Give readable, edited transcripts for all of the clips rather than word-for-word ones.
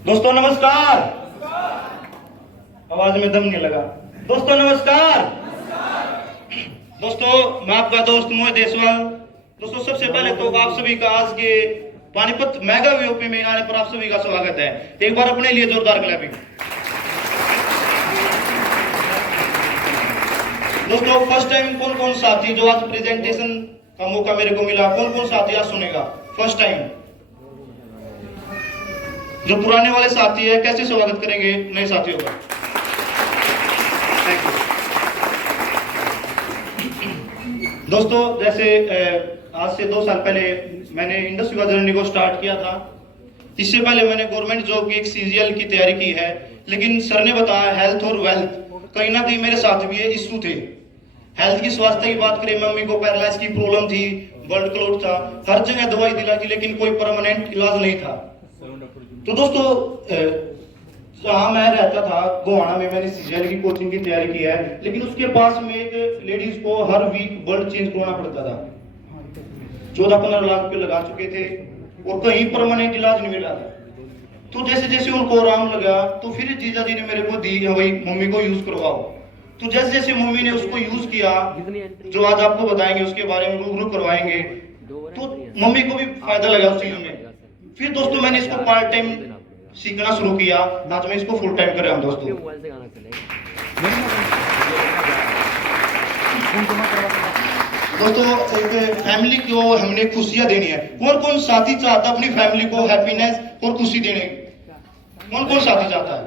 दोस्तों नमस्कार। आवाज में दम नहीं लगा। दोस्तों नमस्कार। दोस्तों मैं आपका दोस्त मोहित देसवाल। दोस्तों सबसे पहले तो आप सभी का आज के पानीपत मेगा वीओपी में आने पर आप सभी का स्वागत है। एक बार अपने लिए जोरदार क्लैपिंग। दोस्तों फर्स्ट टाइम कौन कौन साथी जो आज प्रेजेंटेशन का मौका मेरे को मिला, कौन कौन साथी आज सुनेगा फर्स्ट टाइम? जो पुराने वाले साथी है कैसे स्वागत करेंगे नए साथियों का? Thank you. दोस्तों जैसे आज से 2 साल पहले मैंने इंडस्ट्री का जर्नी को स्टार्ट किया था। इससे पहले मैंने गवर्नमेंट जॉब की एक सीजीएल की तैयारी की है, लेकिन सर ने बताया हेल्थ और वेल्थ कहीं ना कहीं मेरे साथ भी ये इशू थे। हेल्थ की स्वास्थ्य की बात करें, मम्मी को पैरालाइज की प्रॉब्लम थी, ब्लड क्लॉट था, हर जगह दवाई दिलाई थी, लेकिन कोई परमानेंट इलाज नहीं था। तो दोस्तों जहाँ मैं रहता था गोवाना में, मैंने सीजीएल की कोचिंग की तैयारी की है, लेकिन उसके पास में एक लेडीज को हर वीक ब्लड चेंज करवाना पड़ता था। 14-15 लाख रुपए लगा चुके थे और कहीं परमानेंट इलाज नहीं मिला था। तो जैसे जैसे उनको आराम लगा तो फिर जीजा जी ने मेरे को दी, भाई मम्मी को यूज करवाओ। तो जैसे जैसे मम्मी ने उसको यूज किया, जो आज आपको बताएंगे उसके बारे में रूबरू करवाएंगे, तो मम्मी को भी फायदा लगा उस चीज में। फिर दोस्तों मैंने इसको पार्ट टाइम सीखना शुरू किया, आज मैं इसको फुल टाइम कर रहा हूं। दोस्तों एक फैमिली को हमने खुशियां देनी है। कौन कौन साथी चाहता अपनी फैमिली को हैप्पीनेस और खुशी देने? कौन कौन साथी चाहता है?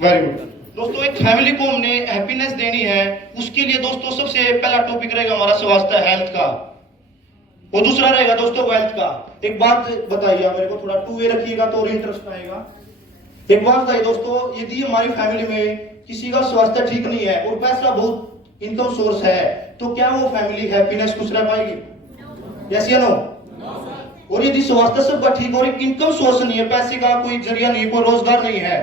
Very good. दोस्तों एक फैमिली को हमने हैप्पीनेस देनी है, उसके लिए दोस्तों सबसे पहला टॉपिक रहेगा हमारा स्वास्थ्य हेल्थ का, और दूसरा रहेगा दोस्तों वेल्थ का। एक बात बताइए मेरे को, थोड़ा 2 वे रखिएगा तो और इंटरेस्ट आएगा। एक बात बताइए दोस्तों, यदि हमारी फैमिली में किसी का स्वास्थ्य ठीक नहीं है और पैसा बहुत इनकम सोर्स है, तो क्या वो फैमिली हैप्पीनेस खुश रह पाएगी? यस या नो? और यदि स्वास्थ्य सबका ठीक और इनकम सोर्स नहीं है, पैसे का कोई जरिया नहीं, कोई रोजगार नहीं है,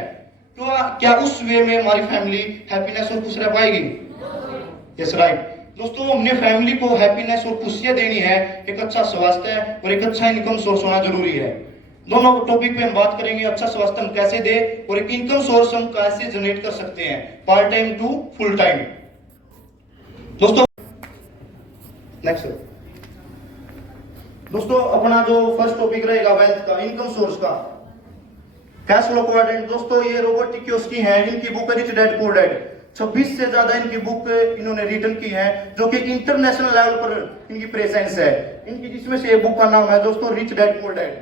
तो क्या उस वे में हमारी फैमिली हैप्पीनेस और खुश रह पाएगी? Yes right. दोस्तों हमने फैमिली को हैप्पीनेस और खुशियां देनी है, एक अच्छा स्वास्थ्य और एक अच्छा इनकम सोर्स होना जरूरी है। दोनों टॉपिक पे हम बात करेंगे, अच्छा स्वास्थ्य हम कैसे दे और एक इनकम सोर्स हम कैसे जनरेट कर सकते हैं, part time to full time. दोस्तों नेक्स्ट दोस्तों अपना जो फर्स्ट टॉपिक रहेगा वेल्थ का, इनकम सोर्स का, कैश फ्लो क्वाड्रेंट। दोस्तों ये रॉबर्ट कियोसाकी हैं, इनकी book rich dad poor dad, 26 से ज्यादा इनकी बुक इन्होंने रिटन की है, जो कि इंटरनेशनल लेवल पर इनकी प्रेजेंस है इनकी, जिसमें से एक बुक का नाम है दोस्तों रिच डैड पुअर डैड।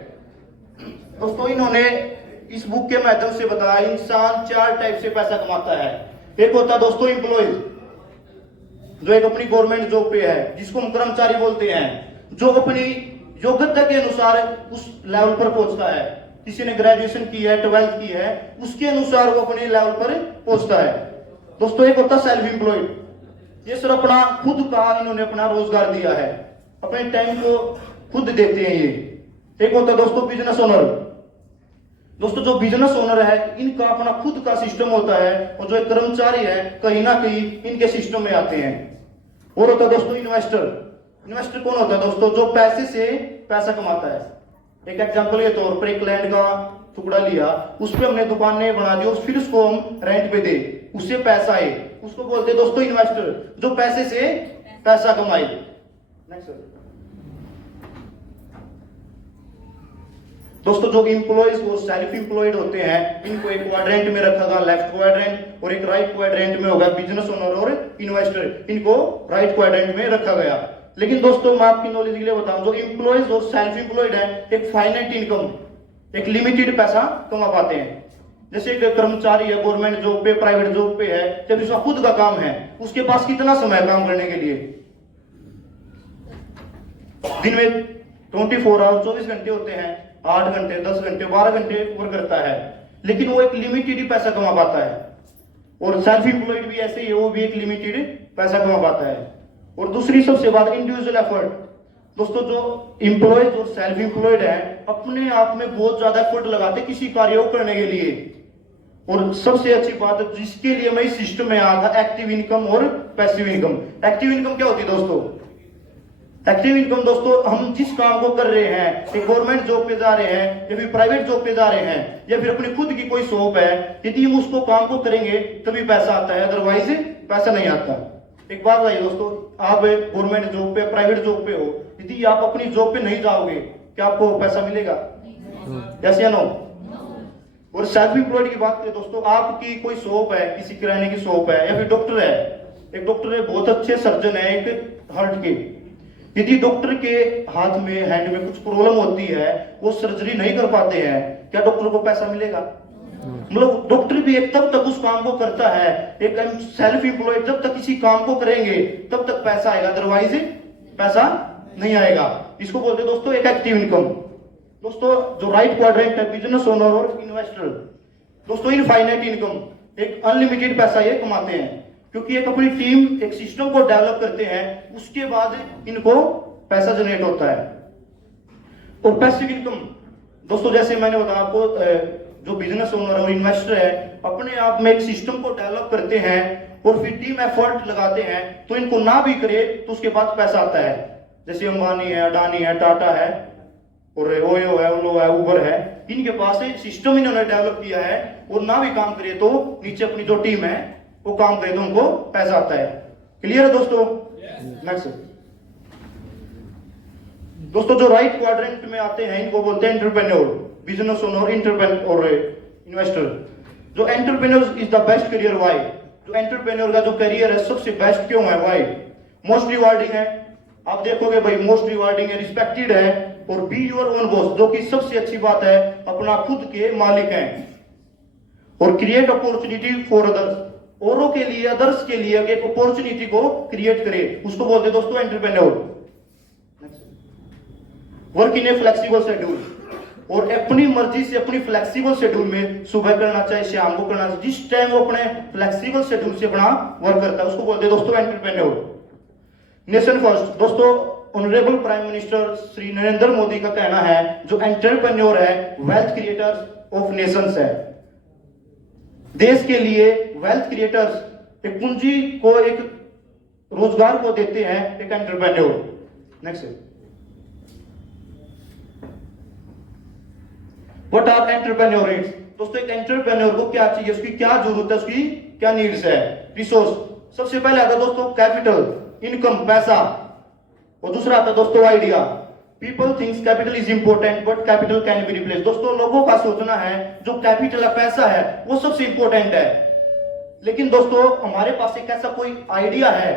दोस्तों इन्होंने इस बुक के माध्यम से बताया इंसान 4 टाइप से पैसा कमाता है। एक होता है दोस्तों एम्प्लॉयज, जो एक अपनी गवर्नमेंट जॉब पे है, जिसको हम कर्मचारी बोलते हैं, जो अपनी योग्यता के अनुसार उस लेवल पर पहुंचता है। किसी ने ग्रेजुएशन की है, 12th की है, उसके अनुसार वो अपने लेवल पर पहुंचता है। दोस्तों एक होता सेल्फ एम्प्लॉयड, ये सिर्फ अपना खुद का इन्होंने अपना रोजगार दिया है, अपने टाइम को खुद देते हैं ये। एक होता है दोस्तों बिजनेस ओनर। दोस्तों जो बिजनेस ओनर है इनका अपना खुद का सिस्टम होता है, और जो एक कर्मचारी है कहीं ना कहीं इनके सिस्टम में आते हैं। और होता है दोस्तों इन्वेस्टर। इन्वेस्टर कौन होता है दोस्तों? जो पैसे से पैसा कमाता है। एक एग्जांपल के तौर पर एक लैंड का टुकड़ा लिया, उस पर हमने दुकानें बना दी और फिर उसको हम रेंट पे दे, उससे पैसा आए, उसको बोलते हैं दोस्तों इन्वेस्टर, जो पैसे से पैसा कमाए। नेक्स्ट दोस्तों जो एम्प्लॉयज वो सेल्फ एम्प्लॉयड होते हैं, इनको एक क्वाड्रेंट में रखा गया, लेफ्ट क्वाड्रेंट, और एक राइट क्वाड्रेंट में होगा बिजनेस ओनर और इन्वेस्टर, इनको राइट क्वाड्रेंट में रखा गया। लेकिन दोस्तों मैं आपकी नॉलेज के लिए बताऊं, जो एम्प्लॉयज और सेल्फ एम्प्लॉयड है, एक फाइनाइट इनकम, एक लिमिटेड पैसा कमा पाते हैं। जैसे एक कर्मचारी है गवर्नमेंट जॉब पे, प्राइवेट जॉब पे है, जब उसका खुद का काम है, उसके पास कितना समय है काम करने के लिए? दिन में 24 आवर 24 घंटे होते हैं, 8 घंटे 10 घंटे 12 घंटे वर्क करता है, लेकिन वो एक लिमिटेड ही पैसा कमा पाता है। और सेल्फ एम्प्लॉयड भी ऐसे ही है, वो भी एक लिमिटेड पैसा कमा पाता है। और दूसरी सबसे बात इंडिविजुअल एफर्ट। दोस्तों जो एम्प्लॉयज और सेल्फ एम्प्लॉयड है अपने आप में बहुत ज्यादा एफर्ट लगाते किसी कार्य को करने के लिए। और सबसे अच्छी बात है जिसके लिए मैं इस सिस्टम में आया था, एक्टिव इनकम और पैसिव इनकम। एक्टिव इनकम क्या होती है दोस्तों? एक्टिव इनकम दोस्तों, हम जिस काम को कर रहे हैं, एक गवर्नमेंट जॉब पे जा रहे हैं या फिर प्राइवेट जॉब पे जा रहे हैं या फिर अपनी खुद की कोई शॉप है, यदि हम उसको काम को करेंगे तभी पैसा आता है, अदरवाइज पैसा नहीं आता। एक बात बताइए दोस्तों, आप गवर्नमेंट जॉब पे प्राइवेट जॉब पे हो, यदि आप अपनी जॉब पे नहीं जाओगे क्या आपको पैसा मिलेगा? यस या नो? और सेल्फ एम्प्लॉयड की बात करें दोस्तों, आपकी कोई शॉप है, किसी किराने की शॉप है या फिर डॉक्टर है, एक डॉक्टर है बहुत अच्छे सर्जन है एक हार्ट के, यदि डॉक्टर के हाथ में हैंड में कुछ प्रॉब्लम होती है, वो सर्जरी नहीं कर पाते हैं, क्या डॉक्टर को पैसा मिलेगा? मतलब डॉक्टर भी एक तब तक उस काम को करता है, एक सेल्फ एम्प्लॉयड जब तक किसी काम को करेंगे तब तक पैसा आएगा, अदरवाइज पैसा नहीं आएगा। इसको बोलते हैं दोस्तों एक एक्टिव इनकम। दोस्तों जो राइट क्वाड्रेंट है, बिजनेस ओनर और इन्वेस्टर, दोस्तों इनफाइनाइट इनकम, एक अनलिमिटेड पैसा ये कमाते हैं, क्योंकि एक अपनी टीम एक सिस्टम को डेवलप करते हैं, उसके बाद इनको पैसा जनरेट होता है। और पैसिव इनकम दोस्तों, जैसे मैंने बताया आपको, जो बिजनेस ओनर और इन्वेस्टर है अपने आप में एक सिस्टम को डेवलप करते हैं और फिर टीम एफर्ट लगाते हैं, तो इनको ना भी करे तो उसके बाद पैसा आता है। जैसे अंबानी है, अडानी है, टाटा है और ओयो है, ओलो है, उबर है, इनके पास एक सिस्टम इन्होंने डेवलप किया है और ना भी काम करे तो नीचे अपनी जो टीम है वो काम करे तो उनको पैसा आता है। क्लियर है दोस्तों? नेक्स्ट दोस्तों, जो राइट क्वाड्रेंट में आते हैं इनको बोलते हैं एंटरप्रेन्योर, बिजनेस ओनर, एंटरप्रेन्योर और इन्वेस्टर। जो entrepreneur is the best career, why? जो एंटरप्रेन्योर का जो करियर है सबसे बेस्ट क्यों है, व्हाई? मोस्ट रिवार्डिंग है, आप देखोगे भाई मोस्ट रिवार्डिंग है, रिस्पेक्टेड है, और बी योर ओन बॉस, जो कि सबसे अच्छी बात है, अपना खुद के मालिक हैं, और क्रिएट अपॉर्चुनिटी फॉर अदर्स, औरों के लिए, अदर्स के लिए एक अपॉर्चुनिटी को क्रिएट करे, उसको बोलते हैं दोस्तों entrepreneur. Work in A flexible schedule, और अपनी मर्जी से अपनी फ्लेक्सिबल शेड्यूल में सुबह करना चाहे शाम को करना चाहिए, जिस टाइम वो अपने फ्लेक्सिबल शेड्यूल से अपना वर्क करता है उसको बोलते हैं दोस्तों एंटरप्रेन्योर। नेशन फर्स्ट दोस्तों, honourable prime minister Shri Narendra Modi का कहना है जो एंटरप्रेन्योर है वेल्थ क्रिएटर्स ऑफ नेशंस है। देश के लिए वेल्थ क्रिएटर्स, एक पूंजी को, एक रोजगार को देते हैं एक entrepreneur. Next, what are entrepreneur needs? दोस्तों एक एंटरप्रेन्योर को क्या चाहिए, उसकी क्या जरूरत है, उसकी क्या नीड्स है? रिसोर्स, सबसे पहले आता है दोस्तों कैपिटल, इनकम, पैसा, और दूसरा आता है दोस्तों idea. People thinks capital is important but capital can be replace. दोस्तों लोगों का सोचना है जो कैपिटल है, पैसा है, वो सबसे इंपॉर्टेंट है, लेकिन दोस्तों हमारे पास एक ऐसा कोई आइडिया है,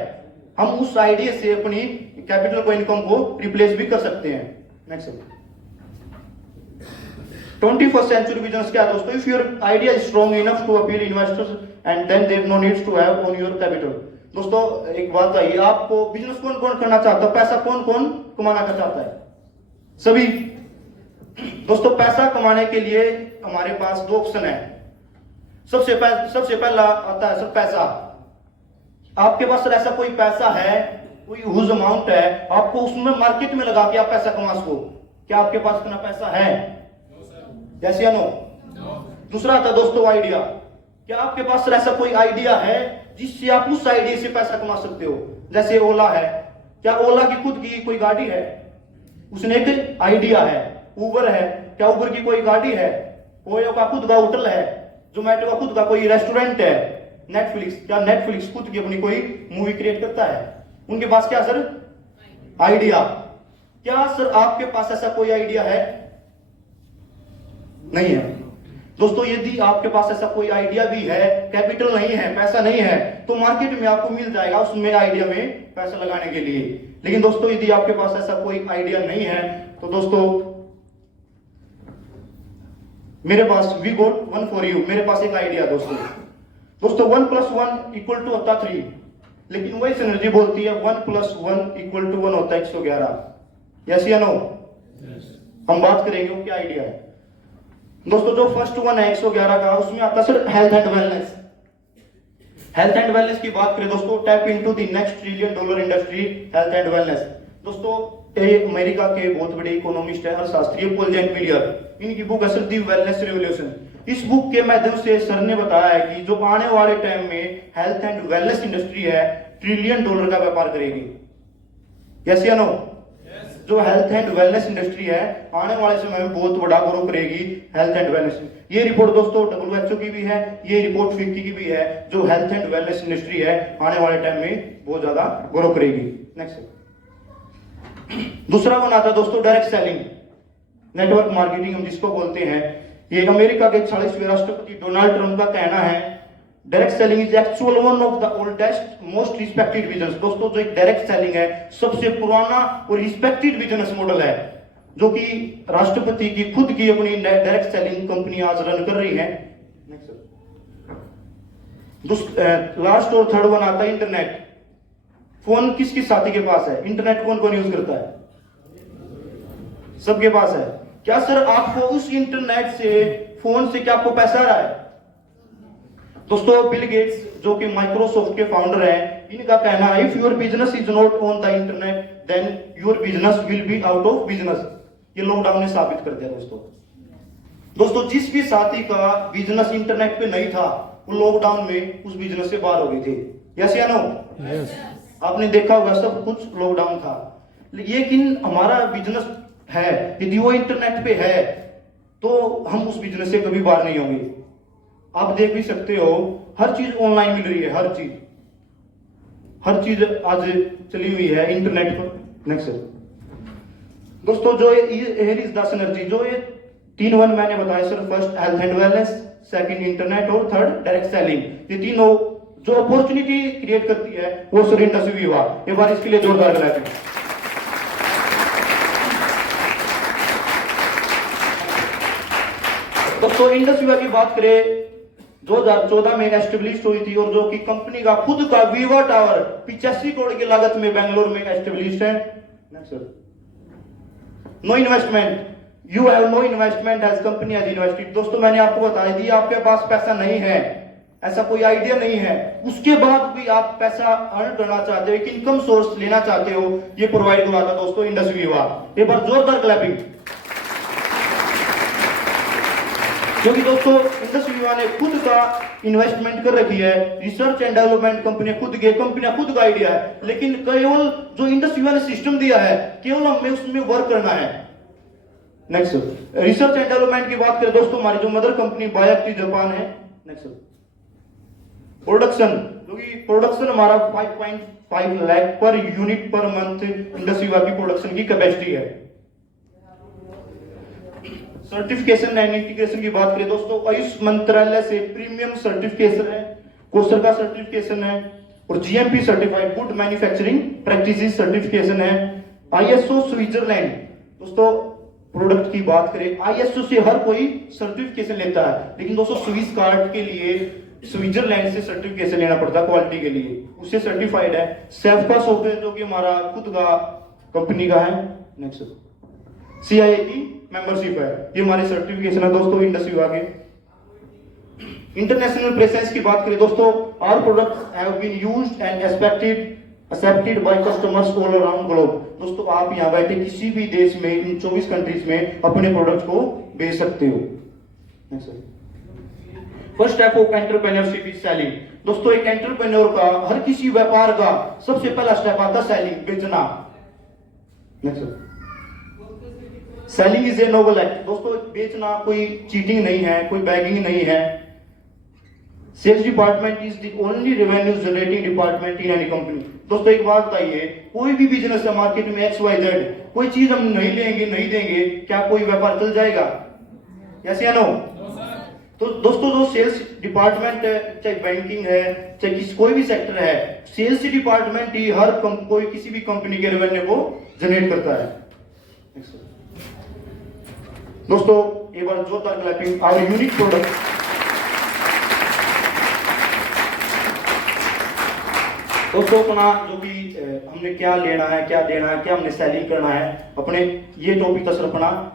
हम उस आइडिया से अपनी कैपिटल को, इनकम को रिप्लेस भी कर सकते हैं। नेक्स्ट, 21st सेंचुरी बिजनेस क्या है दोस्तों? If your idea is strong enough to appeal investors and then there no needs to have on your capital. दोस्तों एक बात है, आपको बिजनेस कौन कौन करना चाहता है, पैसा कौन कौन कमाना का चाहता है? सभी। दोस्तों पैसा कमाने के लिए हमारे पास दो ऑप्शन है। सबसे पहला आता है सर पैसा। आपके पास सर ऐसा कोई पैसा है, कोई ह्यूज अमाउंट है, आपको उसमें मार्केट में लगा के आप पैसा कमा सको, क्या आपके पास इतना पैसा है? यस या नो? दूसरा आता है दोस्तों आइडिया। क्या आपके पास सर ऐसा कोई आइडिया है जिससे आप उस आइडिया से पैसा कमा सकते हो? जैसे ओला है, क्या ओला की खुद की कोई गाड़ी है? उसने एक आइडिया है। उबर है, क्या उबर की कोई गाड़ी है? ओयो का खुद का होटल है। जोमेटो का खुद का कोई रेस्टोरेंट है। नेटफ्लिक्स, क्या नेटफ्लिक्स खुद की अपनी कोई मूवी क्रिएट करता है? उनके पास क्या सर? आइडिया। क्या सर आपके पास ऐसा कोई आइडिया है? नहीं है। दोस्तों यदि आपके पास ऐसा कोई आइडिया भी है, कैपिटल नहीं है, पैसा नहीं है, तो मार्केट में आपको मिल जाएगा उसमें आइडिया में पैसा लगाने के लिए। लेकिन दोस्तों यदि आपके पास ऐसा कोई आइडिया नहीं है तो दोस्तों मेरे पास we got one for you, मेरे पास एक आइडिया दोस्तों 1 + 1 = होता 3, लेकिन वही सिनर्जी बोलती है 1 + 1 = 1 होता है 111। यस या नो? हम बात करेंगे वो क्या आइडिया है। दोस्तों जो फर्स्ट वन है 111 का, उसमें आता है sir health and wellness. Health and wellness की बात करें दोस्तों, tap into the next $1 trillion industry, health and wellness. दोस्तों अमेरिका के बहुत बड़े इकोनॉमिस्ट है अर्थशास्त्री पॉल जेनपिलियर, इनकी बुक है सर दी वेलनेस रिवॉल्यूशन। इस बुक के माध्यम से सर ने बताया है कि जो आने वाले टाइम में हेल्थ एंड वेलनेस इंडस्ट्री है $1 ट्रिलियन का व्यापार करेगी। यस या नो? जो हेल्थ एंड वेलनेस इंडस्ट्री है आने वाले समय में बहुत बड़ा ग्रो करेगी हेल्थ एंड वेलनेस। ये रिपोर्ट दोस्तों WHO की भी है, ये रिपोर्ट FICCI की भी है, जो हेल्थ एंड वेलनेस इंडस्ट्री है आने वाले टाइम में बहुत ज्यादा ग्रो करेगी। नेक्स्ट दूसरा वन आता है दोस्तों डायरेक्ट सेलिंग, नेटवर्क मार्केटिंग हम जिसको बोलते हैं। ये अमेरिका के 40वें राष्ट्रपति डोनाल्ड ट्रंप का कहना है, direct selling is actual one of the oldest most respected business. दोस्तों जो एक डायरेक्ट सेलिंग है सबसे पुराना और रिस्पेक्टेड बिजनेस मॉडल है, जो कि राष्ट्रपति की खुद की अपनी डायरेक्ट सेलिंग कंपनी आज रन कर रही है। लास्ट और थर्ड वन आता है इंटरनेट। फोन किसकी साथी के पास है? इंटरनेट कौन कौन यूज करता है? सबके पास है। क्या सर आपको उस इंटरनेट से, फोन से क्या आपको पैसा आ रहा है? दोस्तों बिल गेट्स जो कि माइक्रोसॉफ्ट के फाउंडर हैं, इनका कहना है if your business is not on the internet then your business will be out of business. ये लॉकडाउन ने साबित कर दिया दोस्तों जिस भी साथी का बिजनेस इंटरनेट पे नहीं था वो लॉकडाउन में उस बिजनेस से बाहर हो गए थे। यस या नो? आपने देखा होगा सब कुछ लॉकडाउन था, लेकिन हमारा बिजनेस है यदि वो इंटरनेट पे है तो हम उस बिजनेस से कभी बाहर नहीं होंगे। आप देख भी सकते हो हर चीज ऑनलाइन मिल रही है, हर चीज आज चली हुई है इंटरनेट पर। नेक्स्ट दोस्तों जो हियर इज द सिनर्जी, जो ये 3 वन मैंने बताया sir, first health and wellness, second internet और थर्ड डायरेक्ट सेलिंग। ये तीनों जो अपॉर्चुनिटी क्रिएट करती है वो सर इंडस्ट्री विभाग। एक बार इसके लिए जोरदार बनाते हैं। दोस्तों इंडस्ट्री विभाग की बात करें 2014 में एस्टेब्लिश हुई थी और जो कि कंपनी का खुद का वीवा टावर 85 करोड़ की लागत में बेंगलोर में एस्टेब्लिश है। No investment, you have no investment as company as invested. दोस्तों मैंने आपको बताया दिया आपके पास पैसा नहीं है, ऐसा कोई आइडिया नहीं है, उसके बाद भी आप पैसा अर्न करना चाहते हो, एक इनकम सोर्स लेना चाहते हो, ये प्रोवाइड करवाता दोस्तों इंडस्ट्री विभाग। एक बार जोरदार क्लैपिंग। क्योंकि दोस्तों इंडस्ट्री विभाग ने खुद का इन्वेस्टमेंट कर रखी है, रिसर्च एंड डेवलपमेंट कंपनियां खुद का आइडिया है, लेकिन केवल जो इंडस्ट्री विभाग ने सिस्टम दिया है केवल हमें उसमें वर्क करना है। नेक्स्ट रिसर्च एंड डेवलपमेंट की बात करें दोस्तों, हमारी जो मदर कंपनी बायोप्टी जापान है। नेक्स्ट प्रोडक्शन, क्योंकि प्रोडक्शन हमारा 5.5 lakh per unit per month industry विभाग की प्रोडक्शन की कैपेसिटी है। सर्टिफिकेशन एंड इंटीग्रेशन की बात करें दोस्तों, आयुष मंत्रालय से प्रीमियम सर्टिफिकेशन है, कोस्टर का सर्टिफिकेशन है और GMP certified good manufacturing practices certification है। आईएसओ स्विट्जरलैंड, दोस्तों प्रोडक्ट की बात करें आईएसओ से हर कोई सर्टिफिकेशन लेता है, लेकिन दोस्तों स्विस कार्ड के लिए स्विट्जरलैंड से सर्टिफिकेशन लेना पड़ता है क्वालिटी के लिए, उससे सर्टिफाइड है। सेफ्का सॉफ्टवेयर जो कि हमारा खुद का कंपनी का है। नेक्स्ट CIA की मेंबरशिप है, ये हमारे सर्टिफिकेशन है दोस्तों इंडस्ट्री विभाग के। इंटरनेशनल प्रेजेंस की बात करें दोस्तों, our products have been used and accepted by customers all around globe. दोस्तों आप यहां बैठे किसी भी देश में इन 24 कंट्रीज में अपने प्रोडक्ट्स को बेच सकते हो। First step of entrepreneurship is selling. दोस्तों एक एंटरप्रेन्योर का, हर किसी व्यापार का सबसे पहला स्टेप आता है सेलिंग, बेचना। Selling is a noble act. दोस्तों बेचना कोई चीटिंग नहीं है, कोई बैगिंग नहीं है। Sales department is the only revenue generating department in any company. दोस्तों एक बात बताइए, कोई भी बिजनेस है मार्केट में XYZ, कोई चीज हम नहीं लेंगे नहीं देंगे, क्या कोई व्यापार चल जाएगा? यस या नो? तो दोस्तों जो सेल्स डिपार्टमेंट है, चाहे बैंकिंग है, चाहे कोई भी सेक्टर है, सेल्स डिपार्टमेंट ही हर कोई किसी भी कंपनी के रेवेन्यू को जनरेट करता है। दोस्तों एक बार जोरदार क्लैपिंग। आवर यूनिक प्रोडक्ट, दोस्तों अपना जो भी हमने क्या लेना है, क्या देना है, क्या हमने सेलिंग करना है, अपने ये टॉपिक था सर अपना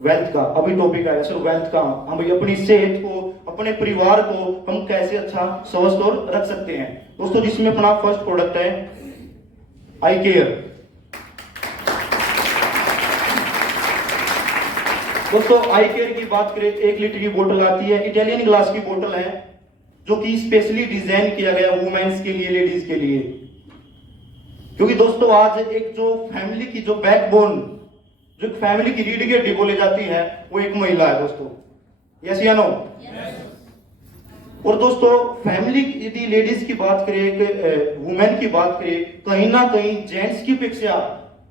वेल्थ का। अभी टॉपिक आएगा सर वेल्थ का, हम अपनी सेहत को, अपने परिवार को हम कैसे अच्छा स्वस्थ और रख सकते हैं। दोस्तों जिसमें अपना फर्स्ट प्रोडक्ट है आई केयर। दोस्तों आई केयर की बात करें, 1 लीटर की बोतल आती है, इटालियन ग्लास की बोतल है, जो कि स्पेशली डिजाइन किया गया वुमेन्स के लिए, लेडीज के लिए। क्योंकि दोस्तों आज एक जो फैमिली की जो बैकबोन, जो फैमिली की रीढ़ की हड्डी बोली जाती है, वो एक महिला है दोस्तों। यस या नो? और दोस्तों फैमिली यदि लेडीज की बात करें, वुमेन की बात करें, कहीं ना कहीं जेंट्स की अपेक्षा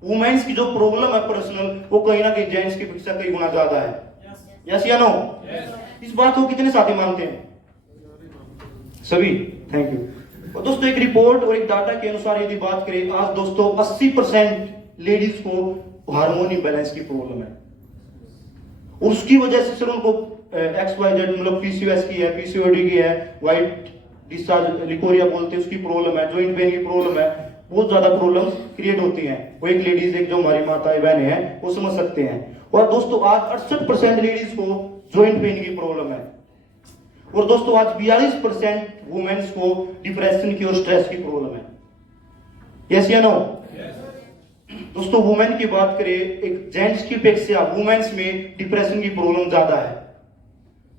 वुमेन्स की जो प्रॉब्लम है पर्सनल, वो कहीं ना कहीं जेंट्स की अपेक्षा कई गुना ज्यादा है। यस या नो? इस बात को कितने साथी मानते हैं? सभी। Thank you. और दोस्तों एक रिपोर्ट और एक डाटा के अनुसार यदि बात करें, आज दोस्तों 80% लेडीज को हार्मोन इम्बैलेंस की प्रॉब्लम है, और उसकी वजह से सर उनको XYZ मतलब PCOS की है, PCOD की है, व्हाइट डिस्चार्ज लिकोरिया बोलते हैं उसकी प्रॉब्लम है, जॉइंट पेन की प्रॉब्लम है, बहुत ज्यादा प्रॉब्लम्स क्रिएट होती हैं। वो एक लेडीज, एक जो हमारी माताएं बहनें हैं वो समझ सकते हैं। और दोस्तों आज 68% लेडीज को जॉइंट पेन की प्रॉब्लम है, और दोस्तों आज 42% वुमेन्स को डिप्रेशन की और स्ट्रेस की प्रॉब्लम है। यस या नो? दोस्तों वुमेन की बात करें, एक जेंट्स की अपेक्षा वुमेन्स में डिप्रेशन की प्रॉब्लम ज्यादा है।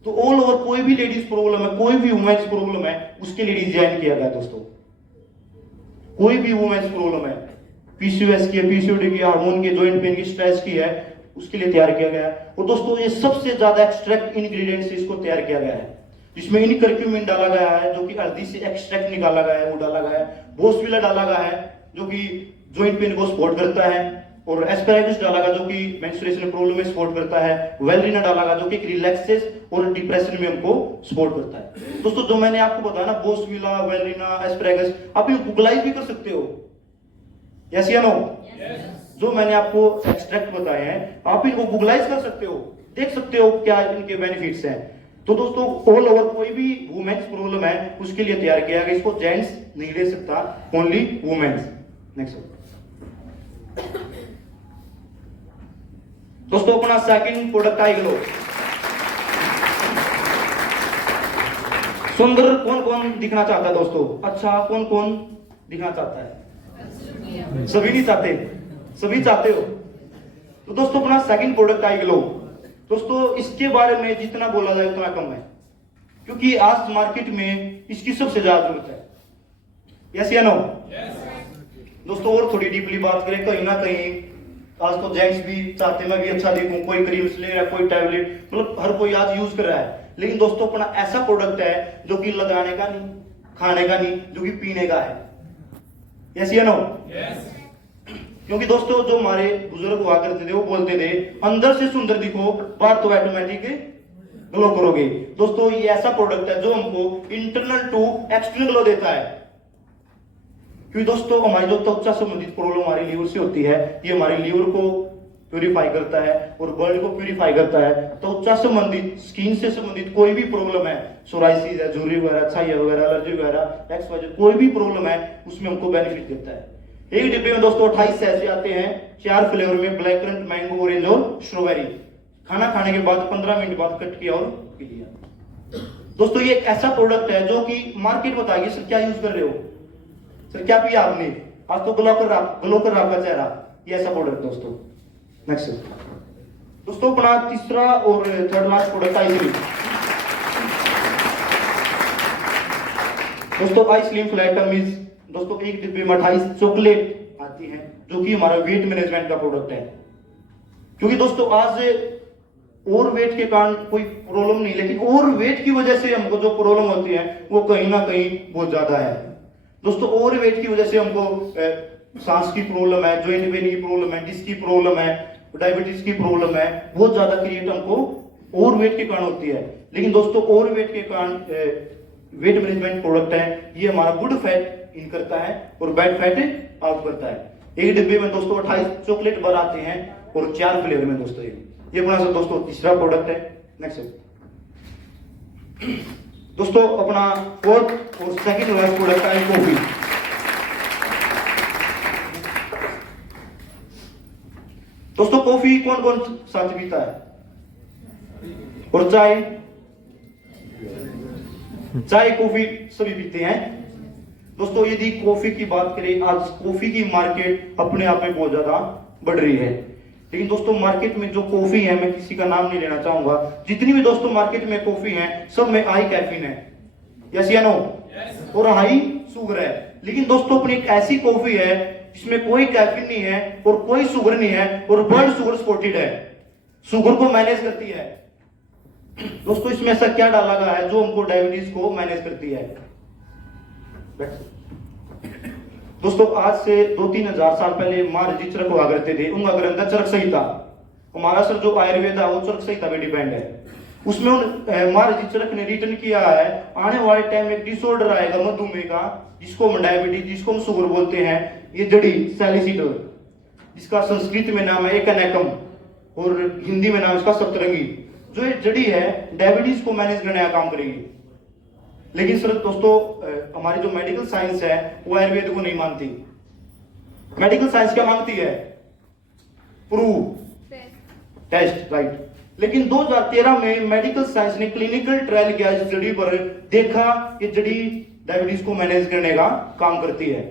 तो ऑल ओवर कोई भी लेडीज प्रॉब्लम है, कोई भी वुमेन्स प्रॉब्लम है, उसके लिए डिजाइन किया गया दोस्तों। कोई भी वुमेन्स प्रॉब्लम है, PCOS की है, PCOD की, हार्मोन की, जॉइंट पेन की, स्ट्रेस की है, उसके लिए तैयार किया गया है। और दोस्तों ये सबसे ज्यादा एक्सट्रैक्ट इंग्रेडिएंट्स से इसको तैयार किया गया है, जिसमें इन करक्यूमिन डाला गया है जो कि हल्दी से एक्सट्रैक्ट निकाला गया है, वो डाला गया है, बोसविला डाला गया है जो कि जॉइंट पेन को सपोर्ट करता है, और एस्पैरागस डाला गया जो कि मेंस्ट्रुएशन प्रॉब्लम में सपोर्ट करता है, वेलरिना डाला गया जो कि रिलैक्सेस और डिप्रेशन में हमको सपोर्ट करता है। दोस्तों जो मैंने आपको बताया ना, बोसविला, वेलरिना, एस्पैरागस, आप इनको गूगलाइज भी कर सकते हो। यस या नो? जो मैंने आपको एक्सट्रैक्ट बताए हैं, आप इनको गूगलाइज कर सकते हो, देख सकते हो क्या इनके बेनिफिट्स हैं। तो दोस्तों ऑल ओवर कोई भी वुमेन्स प्रॉब्लम है उसके लिए तैयार किया गया, इसको जेंट्स नहीं ले सकता, ओनली वुमेन्स। नेक्स्ट दोस्तों अपना सेकंड प्रोडक्ट आई ग्लो। सुंदर कौन कौन दिखना चाहता है दोस्तों? अच्छा कौन कौन दिखना चाहता है? सभी नहीं चाहते, सभी चाहते हो। तो दोस्तों अपना सेकंड प्रोडक्ट आई ग्लो। दोस्तों इसके बारे में जितना बोला जाए उतना कम है, क्योंकि आज मार्केट में इसकी सबसे ज्यादा जरूरत है। यस या नो? दोस्तों और थोड़ी डीपली बात करें, कहीं ना कहीं आज तो जेंट्स भी चाहते मैं भी अच्छा दिखूं, कोई क्रीम्स ले रहा है, कोई टैबलेट, मतलब हर कोई आज यूज कर रहा है। लेकिन दोस्तों अपना ऐसा प्रोडक्ट है जो कि लगाने का नहीं, खाने का नहीं, जो कि पीने का है। यस या नो? क्योंकि दोस्तों जो हमारे बुजुर्ग हुआ करते थे वो बोलते थे, अंदर से सुंदर दिखो, बाहर तो ऑटोमेटिक ग्लो करोगे। दोस्तों ये ऐसा प्रोडक्ट है जो हमको इंटरनल टू एक्सटर्नल ग्लो देता है। क्योंकि दोस्तों हमारी जो त्वचा संबंधित प्रॉब्लम हमारी लीवर से होती है, ये हमारे लीवर को प्यूरिफाई करता है और ब्लड को प्यूरिफाई करता है। त्वचा संबंधित, स्किन से संबंधित कोई भी प्रॉब्लम है, सोराइसिस है, झुर्री वगैरह, छाया वगैरह, एलर्जी वगैरह, XYZ कोई भी प्रॉब्लम है, उसमें हमको बेनिफिट देता है। एक डिब्बे में दोस्तों 28 सैशे आते हैं, 4 फ्लेवर में, ब्लैक करंट, मैंगो, ऑरेंज और स्ट्रॉबेरी। खाना खाने के बाद 15 मिनट बाद कट किया और पी लिया। दोस्तों ये एक ऐसा प्रोडक्ट है जो कि मार्केट बताएगी सर क्या यूज कर रहे हो, सर क्या पिया आपने, आज तो ग्लो कर रहा आपका चेहरा। ये ऐसा प्रोडक्ट दोस्तों। नेक्स्ट दोस्तों अपना तीसरा और थर्ड लास्ट प्रोडक्ट आइसक्रीम। दोस्तों आइसक्रीम फ्लैट मीज दोस्तों एक डिब्बे में 28 चॉकलेट आती है, जो कि हमारा वेट मैनेजमेंट का प्रोडक्ट है। क्योंकि दोस्तों आज और वेट के कारण कोई प्रॉब्लम नहीं, लेकिन और वेट की वजह से हमको जो प्रॉब्लम होती है वो कहीं ना कहीं बहुत ज्यादा है। दोस्तों ओवर वेट की वजह से हमको सांस की प्रॉब्लम है, जॉइंट पेन की प्रॉब्लम है, डिस्क की प्रॉब्लम है, डायबिटीज की प्रॉब्लम है, बहुत ज्यादा क्रिएट हमको ओवर वेट के कारण होती है। लेकिन दोस्तों ओवर वेट के कारण वेट मैनेजमेंट प्रोडक्ट है, ये हमारा गुड फैट इन करता है और बैड फैट आउट करता है। एक डिब्बे में दोस्तों 28 चॉकलेट बार आते हैं और 4 फ्लेवर में दोस्तों ये अपना सब दोस्तों तीसरा प्रोडक्ट है। नेक्स्ट दोस्तों अपना फोर्थ और सेकंड लास्ट प्रोडक्ट है कॉफी। दोस्तों कॉफी कौन कौन साथ पीता है, और चाय कॉफी सभी पीते हैं। दोस्तों यदि कॉफी की बात करें, आज कॉफी की मार्केट अपने आप में बहुत ज्यादा बढ़ रही है। लेकिन दोस्तों मार्केट में जो कॉफी है, मैं किसी का नाम नहीं लेना चाहूंगा, जितनी भी दोस्तों मार्केट में कॉफी है सब में हाई कैफीन है, यस या नो, और हाई शुगर है। लेकिन दोस्तों अपनी एक ऐसी कॉफी है इसमें कोई कैफीन नहीं है और कोई शुगर नहीं है और ब्लड शुगर सपोर्टेड है, शुगर को मैनेज करती है। दोस्तों इसमें ऐसा क्या डाला गया है जो हमको डायबिटीज को मैनेज करती है? दोस्तों आज से 2-3 हजार साल पहले महाराज चरक हुआ करते थे, उनका ग्रंथ है चरक संहिता। हमारा सर जो आयुर्वेद है वो चरक संहिता पे डिपेंड है। उसमें महाराज चरक ने रिटर्न किया है आने वाले टाइम में एक डिसऑर्डर आएगा मधुमेह का, जिसको हम डायबिटीज, जिसको हम शुगर बोलते हैं। ये जड़ी सैलिसिडर, जिसका संस्कृत में नाम है एकनैकम और हिंदी में नाम इसका सप्तरंगी। जो ये जड़ी है डायबिटीज को मैनेज करने का काम करेगी। लेकिन सर दोस्तों हमारी जो मेडिकल साइंस है वो आयुर्वेद को नहीं मानती। मेडिकल साइंस क्या मांगती है? Prove, test, right. लेकिन 2013 में मेडिकल साइंस ने क्लिनिकल ट्रायल किया इस जड़ी पर, देखा ये जड़ी डायबिटीज को मैनेज करने का काम करती है।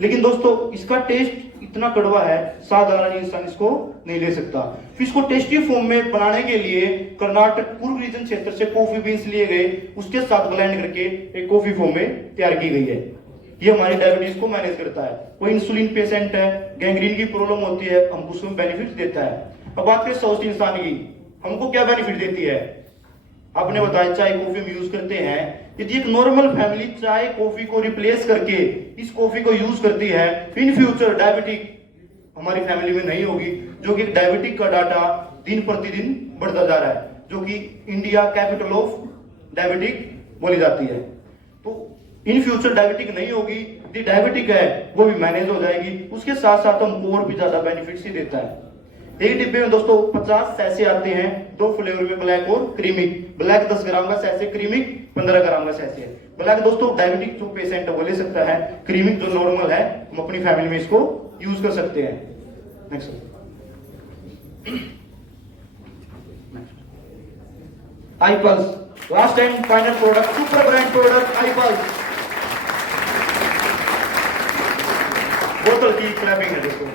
लेकिन दोस्तों इसका टेस्ट इतना कड़वा है साधारण इंसान इसको नहीं ले सकता। फिर इसको टेस्टी फॉर्म में बनाने के लिए कर्नाटक पूर्व रीजन क्षेत्र से कॉफी बीन्स लिए गए, उसके साथ ब्लेंड करके एक कॉफी फॉर्म में तैयार की गई है। ये हमारी डायबिटीज को मैनेज करता है। कोई इंसुलिन पेशेंट है, गैंग्रीन की प्रॉब्लम होती है, हमको उसमें बेनिफिट देता है। अब बात करें स्वस्थ इंसान की, हमको क्या बेनिफिट देती है? आपने बताया चाय कॉफी हम यूज करते हैं। यदि एक नॉर्मल फैमिली चाय कॉफी को रिप्लेस करके इस कॉफी को यूज करती है, इन फ्यूचर डायबिटिक हमारी फैमिली में नहीं होगी, जो कि डायबिटिक का डाटा दिन प्रतिदिन बढ़ता जा रहा है, जो कि इंडिया कैपिटल ऑफ डायबिटिक बोली जाती है। तो इन फ्यूचर डायबिटिक नहीं होगी, यदि डायबिटिक है वो भी मैनेज हो जाएगी। उसके साथ साथ हमको और भी ज्यादा बेनिफिट्स ही देता है। एक डिब्बे में दोस्तों 50 सैसे आते हैं, 2 फ्लेवर में, ब्लैक और क्रीमिक। ब्लैक 10 ग्राम का सैसे, क्रीमिक 15 ग्राम का सैसे है। ब्लैक दोस्तों डायबिटिक जो पेशेंट है वो ले सकता है, क्रीमिक जो नॉर्मल है हम अपनी फैमिली में इसको यूज कर सकते हैं। Next iPulse, last time final product, super brand product iPulse. बोतल की क्लैपिंग है दोस्तों,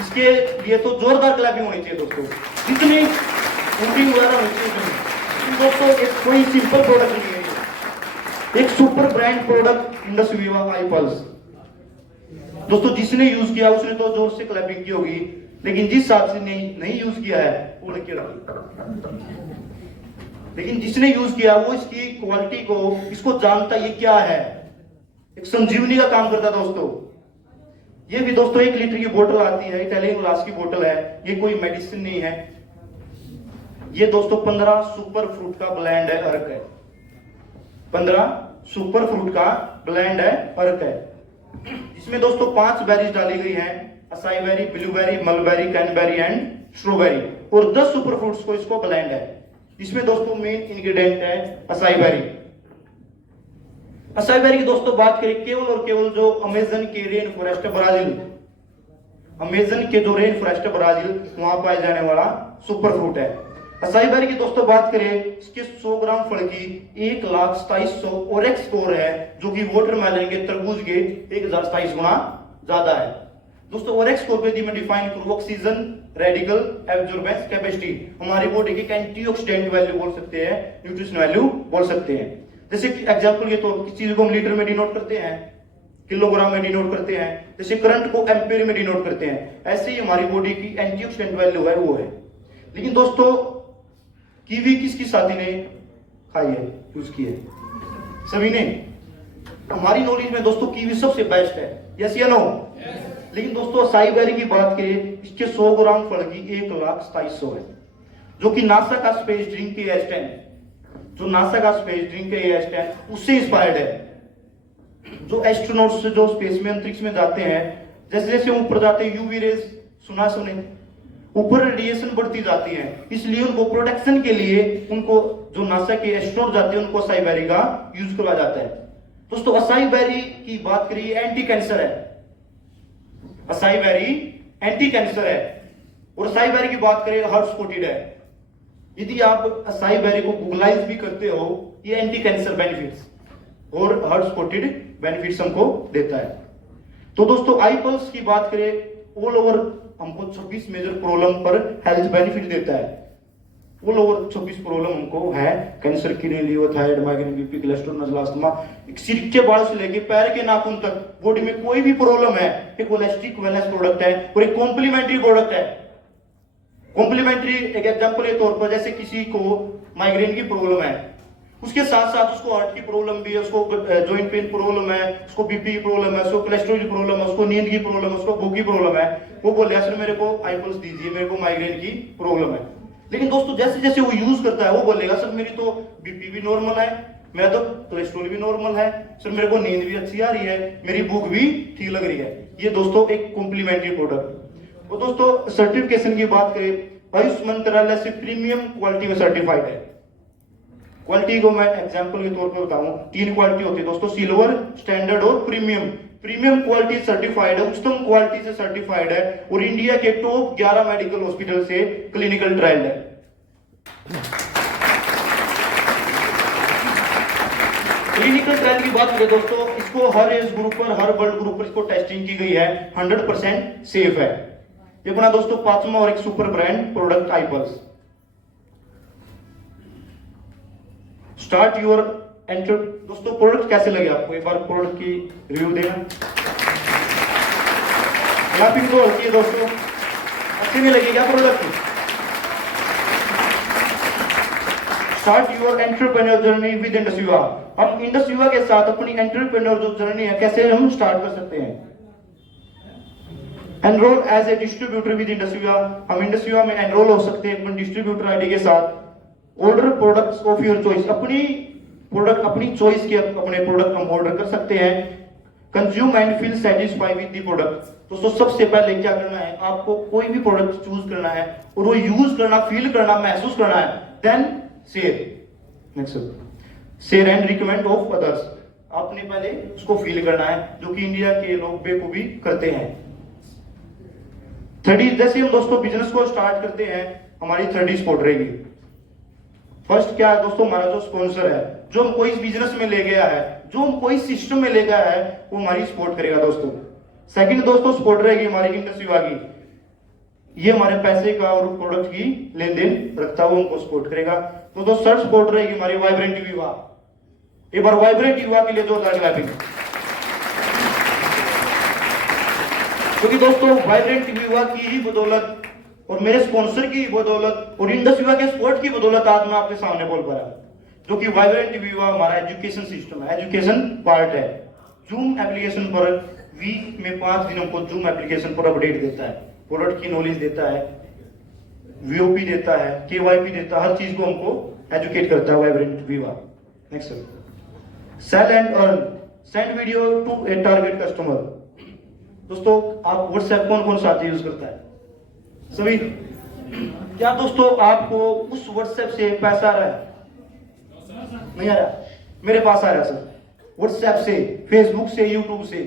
इसके लिए तो जोरदार क्लैपिंग होनी चाहिए दोस्तों, जितनी शूटिंग वगैरह होनी चाहिए दोस्तों। एक कोई सिंपल प्रोडक्ट नहीं है, एक super brand product Indus Viva iPulse. दोस्तों जिसने यूज किया उसने तो जोर से क्लैपिंग की होगी, लेकिन जिस हिसाब से नहीं यूज किया है वो लग रहा। लेकिन जिसने यूज किया वो इसकी क्वालिटी को, इसको जानता ये क्या है, एक संजीवनी का काम करता दोस्तों। ये भी दोस्तों 1 लीटर की बोतल आती है, इटालियन ग्लास की बोतल है, ये कोई मेडिसिन नहीं है। ये दोस्तों 15 सुपर फ्रूट का ब्लेंड है, अर्क है। 15 सुपर फ्रूट का ब्लेंड है, अर्क है। इसमें दोस्तों 5 बेरीज डाली गई हैं, acai berry, blueberry, mulberry, cranberry and strawberry, और 10 सुपर फ्रूट्स को इसको ब्लेंड है। इसमें दोस्तों मेन इंग्रेडिएंट है असाई बेरी। असाई बेरी की दोस्तों बात करें, केवल और केवल जो अमेजन के रेन फॉरेस्ट है ब्राजील, अमेजन के जो रेन फॉरेस्ट है ब्राजील, वहां पाए जाने वाला सुपर फ्रूट है असाई बेरी की। दोस्तों बात करें इसके 100 ग्राम फल की 1,27,000 ओरेक्स स्कोर है, जो कि वाटरमेलन के, तरबूज के 1027 गुना ज्यादा है। दोस्तों ओरेक्स स्कोर पे मैं डिफाइन करूं, ऑक्सीजन रेडिकल एब्जॉर्बेंस कैपेसिटी, हमारी बॉडी की एंटीऑक्सीडेंट वैल्यू बोल सकते हैं, न्यूट्रिशन वैल्यू बोल सकते हैं। जैसे कि एग्जांपल के तौर किसी चीज को हम लीटर में डिनोट करते हैं, किलोग्राम में डिनोट करते हैं, जैसे करंट को एम्पेयर में डिनोट करते हैं, ऐसे ही हमारी बॉडी की एंटीऑक्सीडेंट वैल्यू है वो है। लेकिन दोस्तों कीवी किसकी साथी ने खाई है, यूज की है? सभी ने। हमारी नॉलेज में दोस्तों कीवी सबसे बेस्ट है, यस या नो? लेकिन दोस्तों असाई बेरी की बात करें, इसके 100 ग्राम फल की 1,27,000 है, जो कि नासा का स्पेस ड्रिंक के एस10, जो नासा का स्पेस ड्रिंक के एस10 उससे इंस्पायर्ड है। जो एस्ट्रोनॉट्स जो स्पेस में, अंतरिक्ष में जाते हैं, जैसे जैसे ऊपर जाते हैं यूवी रेज, सुने ऊपर रेडिएशन बढ़ती जाती है, इसलिए उनको प्रोटेक्शन के लिए उनको जो नासा के एस्ट्रोनॉट जाते हैं उनको असाई बेरी का यूज करवाया जाता है। दोस्तों असाई बेरी की बात करिए, एंटी कैंसर है, असाई बेरी एंटी कैंसर है। और असाई बेरी की बात करें हार्ट सपोर्टेड है। यदि आप असाई बेरी को गूगलाइज भी करते हो, ये एंटी कैंसर बेनिफिट्स और हार्ट सपोर्टेड बेनिफिट्स हमको देता है। तो दोस्तों आईपल्स की बात करें, ऑल ओवर हमको 26 मेजर प्रॉब्लम पर हेल्थ बेनिफिट देता है। ऑल ओवर 26 प्रॉब्लम हमको है, cancer, kidney, liver, thyroid, migraine, BP, cholesterol, नज़ला, अस्थमा, सिर के बाल से लेके पैर के नाखून तक बॉडी में कोई भी प्रॉब्लम है, एक होलिस्टिक वेलनेस प्रोडक्ट है और एक कॉम्प्लीमेंट्री प्रोडक्ट है। कॉम्प्लीमेंट्री एक एग्जांपल के तौर पर, जैसे किसी को माइग्रेन की प्रॉब्लम है, उसके साथ साथ उसको हार्ट की प्रॉब्लम भी है, उसको जॉइंट पेन प्रॉब्लम है, उसको बीपी की प्रॉब्लम है, उसको कोलेस्ट्रॉल की प्रॉब्लम है, उसको नींद की प्रॉब्लम है, उसको भूख की प्रॉब्लम है, वो बोले सर मेरे को आईपल्स दीजिए, मेरे को माइग्रेन की प्रॉब्लम है। लेकिन दोस्तों जैसे जैसे वो यूज करता है वो बोलेगा सर मेरी तो बीपी भी नॉर्मल है, मैं तो कोलेस्ट्रॉल भी नॉर्मल है, सर मेरे को नींद भी अच्छी आ रही है, मेरी भूख भी ठीक लग रही है। ये दोस्तों एक कॉम्प्लीमेंट्री प्रोडक्ट। और दोस्तों सर्टिफिकेशन की बात करें, आयुष मंत्रालय से प्रीमियम क्वालिटी में सर्टिफाइड है। क्वालिटी को मैं एग्जांपल के तौर पर बताऊं, 3 क्वालिटी होती है दोस्तों, सिल्वर, स्टैंडर्ड और प्रीमियम। प्रीमियम क्वालिटी सर्टिफाइड है, उच्चतम क्वालिटी से सर्टिफाइड है और इंडिया के टॉप 11 मेडिकल हॉस्पिटल से क्लिनिकल ट्रायल है। क्लिनिकल ट्रायल की बात करें दोस्तों, इसको हर एज ग्रुप पर, हर ब्लड ग्रुप पर इसको टेस्टिंग की गई है, 100% सेफ है। ये बना दोस्तों 5वां और एक super brand product iPulse. Start your enter. दोस्तों प्रोडक्ट कैसे लगे आपको, एक बार प्रोडक्ट की रिव्यू देना। क्लैपिंग तो होती है दोस्तों, अच्छे में लगी क्या product? Start your entrepreneur journey with Indus युवा। हम इंडस युवा के साथ अपनी एंटरप्रेन्योर जो जर्नी है कैसे हम स्टार्ट कर सकते हैं। Enrol as a distributor with Indus युवा। हम इंडस युवा में एनरोल हो सकते हैं अपने डिस्ट्रीब्यूटर आईडी के साथ। Order products of your choice. अपनी प्रोडक्ट, अपनी चॉइस के अपने प्रोडक्ट हम ऑर्डर कर सकते हैं। Consume and feel satisfied with the product. दोस्तों सबसे पहले क्या करना है, आपको कोई भी प्रोडक्ट चूज करना है और वो यूज करना, फील करना, महसूस करना है, then share. Next, share and recommend of others. आपने पहले उसको फील करना है, जो कि इंडिया के लोग बेखूबी करते हैं। 30, जैसे हम दोस्तों बिजनेस को स्टार्ट करते हैं, हमारी 30 स्पॉट रहेगी। फर्स्ट क्या है दोस्तों, हमारा जो स्पॉन्सर है, जो हमको इस बिजनेस में ले गया है, जो हमको इस सिस्टम में ले गया है, वो हमारी सपोर्ट करेगा दोस्तों। सेकंड दोस्तों सपोर्ट रहेगी हमारी इंडस युवा की। ये हमारे पैसे का और प्रोडक्ट की लेन देन रखता है, वो हमको सपोर्ट करेगा। तो दोस्तों थर्ड सपोर्ट रहेगी हमारी वाइब्रेंट युवा। एक बार वाइब्रेंट युवा के लिए जोरदार क्लैपिंग। क्योंकि दोस्तों वाइब्रेंट युवा की ही बदौलत और मेरे स्पॉन्सर की बदौलत और इंडस युवा के सपोर्ट की बदौलत आज मैं आपके सामने बोल पा रहा, जो कि वाइब्रेंट युवा हमारा एजुकेशन सिस्टम है, एजुकेशन पार्ट है। जूम एप्लीकेशन पर वीक में 5 दिनों को जूम एप्लीकेशन पर अपडेट देता है, प्रोडक्ट की नॉलेज देता है, वीओपी देता है, केवाईपी देता है, हर चीज को हमको एजुकेट करता है vibrant Yuva. Next, sell and earn. Send video to a target customer. दोस्तों आप व्हाट्सएप कौन कौन सा यूज करता है? सभी। क्या दोस्तों आपको उस व्हाट्सएप से पैसा आ रहा है? नहीं आ रहा? मेरे पास आ रहा है सर, व्हाट्सएप से, फेसबुक से, यूट्यूब से।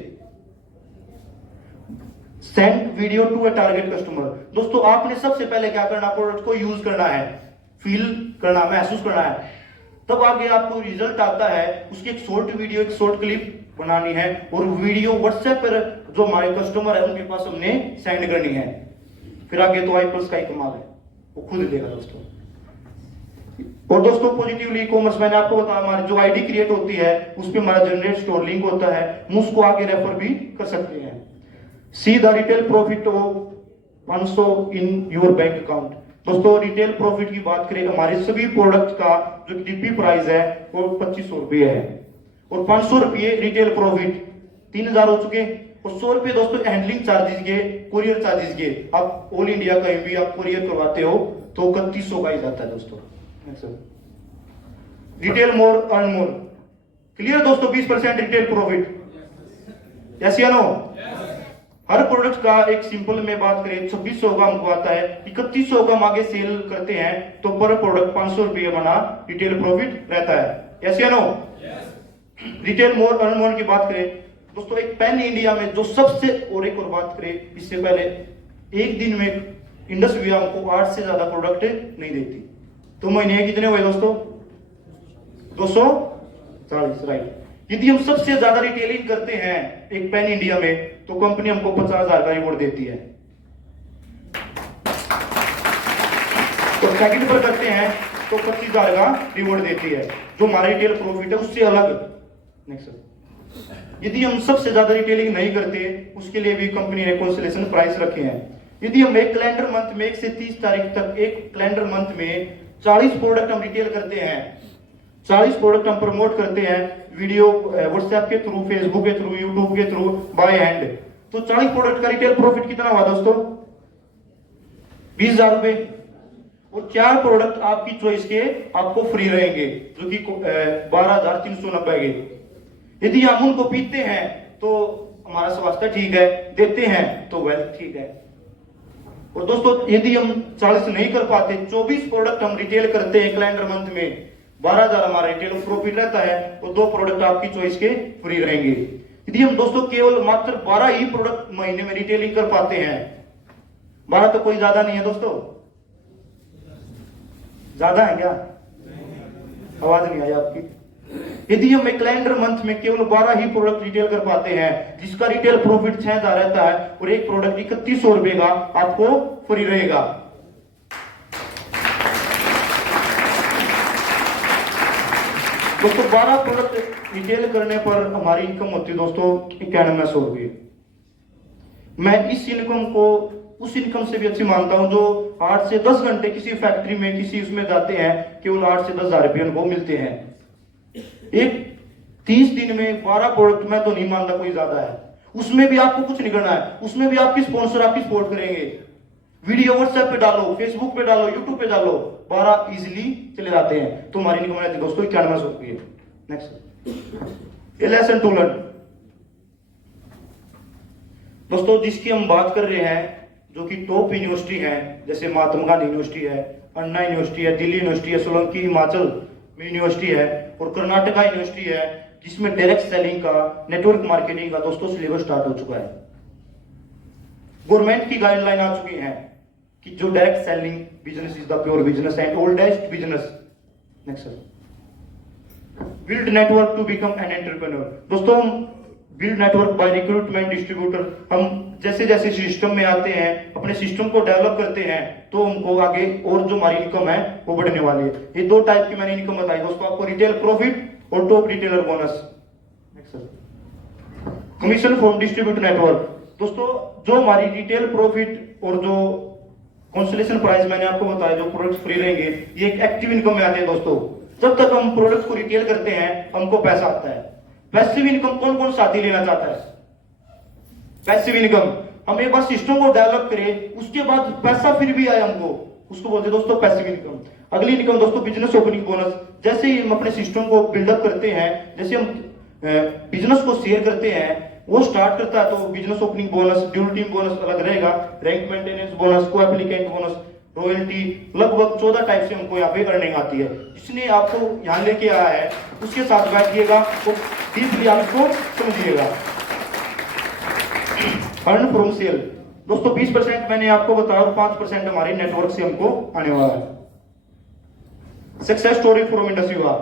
Send video to a target customer. दोस्तों आपने सबसे पहले क्या करना, प्रोडक्ट को यूज करना है, फील करना, महसूस करना है, तब आगे आपको रिजल्ट आता है। उसकी एक शॉर्ट वीडियो, एक शॉर्ट क्लिप बनानी है और वीडियो व्हाट्सएप पर जो हमारे कस्टमर है उनके पास हमने सेंड करनी है। फिर आगे तो आईपल्स का ही कमाल है, वो खुद देगा दोस्तों। और दोस्तों पॉजिटिवली कॉमर्स, मैंने आपको बताया हमारी जो आईडी क्रिएट होती है उस पे हमारा जनरेट स्टोर लिंक होता है, हम उसको आगे रेफर भी कर सकते हैं। See the retail profit of 500 in your bank account. दोस्तों रिटेल प्रॉफिट की बात करें, हमारे सभी प्रोडक्ट का जो डीपी प्राइस है वो 2500 रुपये है और 500 रुपये रिटेल प्रॉफिट, 3000 हो चुके और 100 रुपये दोस्तों हैंडलिंग चार्जेस के, कुरियर चार्जेस के। आप ऑल इंडिया कहीं भी आप कुरियर करवाते हो तो 3100 का ही जाता है दोस्तों। रिटेल मोर अर्न मोर। क्लियर दोस्तों, 20% रिटेल प्रॉफिट, यस या नो? हर प्रोडक्ट का एक सिंपल में बात करें 2600 का हमको आता है, 3100 का हम आगे सेल करते हैं तो पर प्रोडक्ट 500 रुपये बना रिटेल प्रॉफिट रहता है, यस या no? Retail more earn more की बात करें दोस्तों, एक पैन इंडिया में जो सबसे, और एक और बात करें, इससे पहले एक दिन में इंडस युवा को 8 से ज्यादा प्रोडक्ट नहीं देती। तो महीने कितने हुए दोस्तों? 240, राइट। यदि हम सबसे ज्यादा रिटेलिंग करते हैं एक पैन इंडिया में तो कंपनी हमको 50,000 का रिवॉर्ड देती है। तो सेकंड पर करते हैं तो 25,000 का रिवॉर्ड देती है, जो हमारा रिटेल प्रॉफिट है उससे अलग। नेक्स्ट, यदि हम सबसे ज्यादा रिटेलिंग नहीं करते उसके लिए भी कंपनी ने कंसोलेशन प्राइस रखे हैं। यदि हम एक कैलेंडर मंथ में 1 से 30 तारीख तक एक कैलेंडर मंथ में 40 प्रोडक्ट हम रिटेल करते हैं, 40 प्रोडक्ट हम प्रमोट करते हैं वीडियो व्हाट्सएप के थ्रू, फेसबुक के थ्रू, यूट्यूब के थ्रू, बाय हैंड, तो 40 प्रोडक्ट का रिटेल प्रॉफिट कितना हुआ दोस्तों? 20,000 रुपए। और 4 प्रोडक्ट आपकी चॉइस के आपको फ्री रहेंगे, जो कि 12,390 के। यदि हम उनको पीते हैं तो हमारा स्वास्थ्य ठीक है, देते हैं तो वेल्थ ठीक है। और दोस्तों यदि हम 40 नहीं कर पाते, 24 प्रोडक्ट हम रिटेल करते हैं कैलेंडर मंथ में, 12,000 हमारा रिटेल प्रॉफिट रहता है और 2 प्रोडक्ट आपकी चॉइस के फ्री रहेंगे। यदि हम दोस्तों केवल मात्र 12 ही प्रोडक्ट महीने में रिटेलिंग कर पाते हैं, 12 तो कोई ज्यादा नहीं है दोस्तों, ज्यादा है क्या? आवाज नहीं आई आपकी। यदि हम एक कैलेंडर मंथ में केवल 12 ही प्रोडक्ट रिटेल कर पाते हैं, जिसका रिटेल प्रॉफिट 6,000 रहता है और एक प्रोडक्ट 3100 रुपए का आपको फ्री रहेगा। दोस्तों 12 प्रोडक्ट रिटेल करने पर हमारी इनकम होती है दोस्तों 9100 रुपये। मैं इस इनकम को उस इनकम से भी अच्छी मानता हूं जो 8 से 10 घंटे किसी फैक्ट्री में किसी उसमें जाते हैं, केवल 8 से 10,000 रुपये उनको मिलते हैं। एक 30 दिन में 12 प्रोडक्ट मैं तो नहीं मानता कोई ज्यादा है। उसमें भी आपको कुछ नहीं करना है, उसमें भी आपकी स्पॉन्सर आपकी सपोर्ट करेंगे। वीडियो व्हाट्सएप पे डालो, फेसबुक पे डालो, यूट्यूब पे डालो, 12 इजिली चले जाते हैं, तो हमारी इनकम रहती है दोस्तों 9100 रुपये। Next, lesson to learn. दोस्तों जिसकी हम बात कर रहे हैं, जो कि टॉप यूनिवर्सिटी है, जैसे महात्मा गांधी यूनिवर्सिटी है, अन्ना यूनिवर्सिटी है, दिल्ली यूनिवर्सिटी है, सोलंकी हिमाचल में यूनिवर्सिटी है और कर्नाटका यूनिवर्सिटी है, जिसमें डायरेक्ट सेलिंग का, नेटवर्क मार्केटिंग का दोस्तों सिलेबस स्टार्ट हो चुका है। गवर्नमेंट की गाइडलाइन आ चुकी है कि जो direct selling business is the pure business and oldest business. Next, build network to become an entrepreneur. दोस्तों build network by recruitment distributor, हम जैसे जैसे सिस्टम में आते हैं, अपने सिस्टम को डेवलप करते हैं, तो हमको आगे और जो हमारी इनकम है वो बढ़ने वाली है। ये 2 टाइप की मैंने इनकम बताई दोस्तों आपको, रिटेल प्रॉफिट और top retailer bonus. Commission from distributor network. दोस्तों जो हमारी रिटेल प्रॉफिट और जो कंसोलेशन प्राइस मैंने आपको बताया, जो प्रोडक्ट्स फ्री रहेंगे, ये एक एक्टिव इनकम में आते हैं दोस्तों। जब तक हम प्रोडक्ट्स को रिटेल करते हैं हमको पैसा आता है। पैसिव इनकम कौन कौन साथी लेना चाहता है? पैसिव इनकम, हम एक बार सिस्टम को डेवलप करें, उसके बाद पैसा फिर भी आए हमको, उसको बोलते हैं दोस्तों पैसिव इनकम। अगली इनकम दोस्तों बिजनेस ओपनिंग बोनस। जैसे ही हम अपने सिस्टम को बिल्डअप करते हैं, जैसे हम बिजनेस को शेयर करते हैं, वो स्टार्ट करता है, तो business opening bonus, dual team bonus अलग रहेगा, रैंक मेंटेनेंस बोनस, को एप्लीकेंट बोनस, रॉयल्टी, लगभग 14 टाइप से हमको यहाँ पे अर्निंग आती है। जिसने आपको यहाँ लेके आया है उसके साथ बैठिएगा तो डीपली आपको समझिएगा। Earn from sale. दोस्तों 20% मैंने आपको बताया और 5% हमारे नेटवर्क से हमको आने वाला है। सक्सेस स्टोरी फ्रॉम इंडस्ट्री वाह।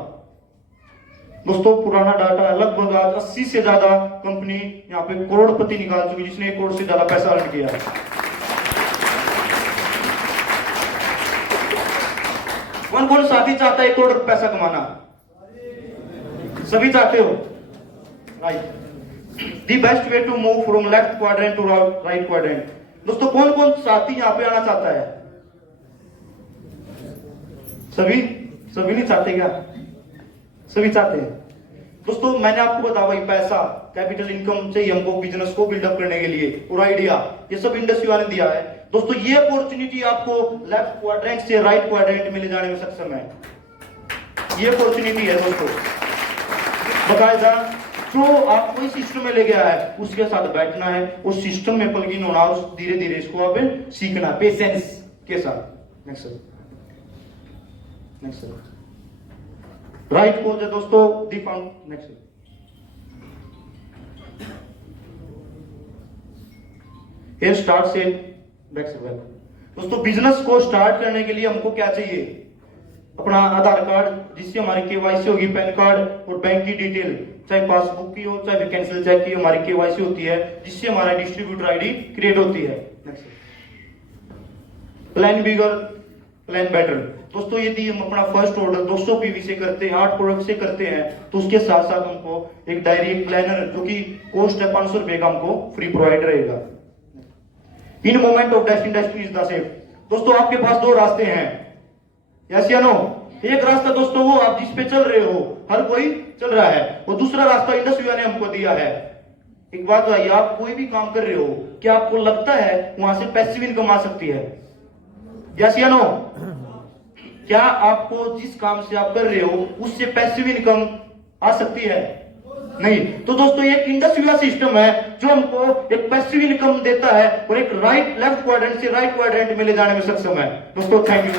दोस्तों पुराना डाटा है, लगभग आज 80 से ज्यादा कंपनी यहाँ पे करोड़पति निकाल चुकी, जिसने 1 करोड़ से ज्यादा पैसा अर्न किया है। कौन कौन साथी चाहता है 1 करोड़ पैसा कमाना? सभी चाहते हो, right. The best way to move from left quadrant to right quadrant. दोस्तों कौन कौन साथी यहाँ पे आना चाहता है? सभी नहीं चाहते क्या? सभी चाहते हैं। दोस्तों मैंने आपको बताया भाई, पैसा, कैपिटल इनकम चाहिए हमको बिजनेस को बिल्डअप करने के लिए, और आइडिया, ये सब इंडस्ट्री वाले ने दिया है। दोस्तों ये अपॉर्चुनिटी आपको लेफ्ट क्वाड्रेंट से राइट क्वाड्रेंट में ले जाने में सक्षम है। ये अपॉर्चुनिटी है दोस्तों, बकायदा जो आपको इस सिस्टम में ले गया है उसके साथ बैठना है, उस सिस्टम में प्लग इन होना और धीरे धीरे इसको आप सीखना पेशेंस के साथ। नेक्स्ट राइट पोज है दोस्तों, दी फाउंड। नेक्स्ट हियर स्टार्ट से बैक से बैक। दोस्तों बिजनेस को स्टार्ट करने के लिए हमको क्या चाहिए? अपना आधार कार्ड, जिससे हमारी केवाईसी होगी, पैन कार्ड और बैंक की डिटेल, चाहे पासबुक की हो चाहे कैंसिल चेक की, हमारी केवाईसी होती है, जिससे हमारा डिस्ट्रीब्यूटर आईडी क्रिएट होती है। नेक्स्ट प्लान बिगर, प्लान बेटर। दोस्तों यदि हम अपना फर्स्ट ऑर्डर 200 पीवी से करते हैं, 8 प्रोडक्ट से करते हैं, तो उसके साथ साथ हमको एक डायरी, एक प्लानर जो कि कॉस्ट है 500 रुपए का, हमको फ्री प्रोवाइड रहेगा। In moment of destiny is the same. दोस्तों आपके पास दो रास्ते हैं, यस या नो। एक रास्ता दोस्तों वो आप जिस पे चल रहे हो, हर कोई चल रहा है, और दूसरा रास्ता इंडस्ट्री ने हमको दिया है। एक बात बताइए, आप कोई भी काम कर रहे हो, क्या आपको लगता है वहां से पैसिव इनकम आ सकती है, यस या नो? क्या आपको जिस काम से आप कर रहे हो उससे पैसिव इनकम आ सकती है? नहीं। तो दोस्तों ये एक इंडस्ट्रियल सिस्टम है जो हमको एक पैसिव इनकम देता है और एक राइट लेफ्ट क्वाड्रेंट से राइट क्वाड्रेंट में ले जाने में सक्षम है। दोस्तों थैंक यू।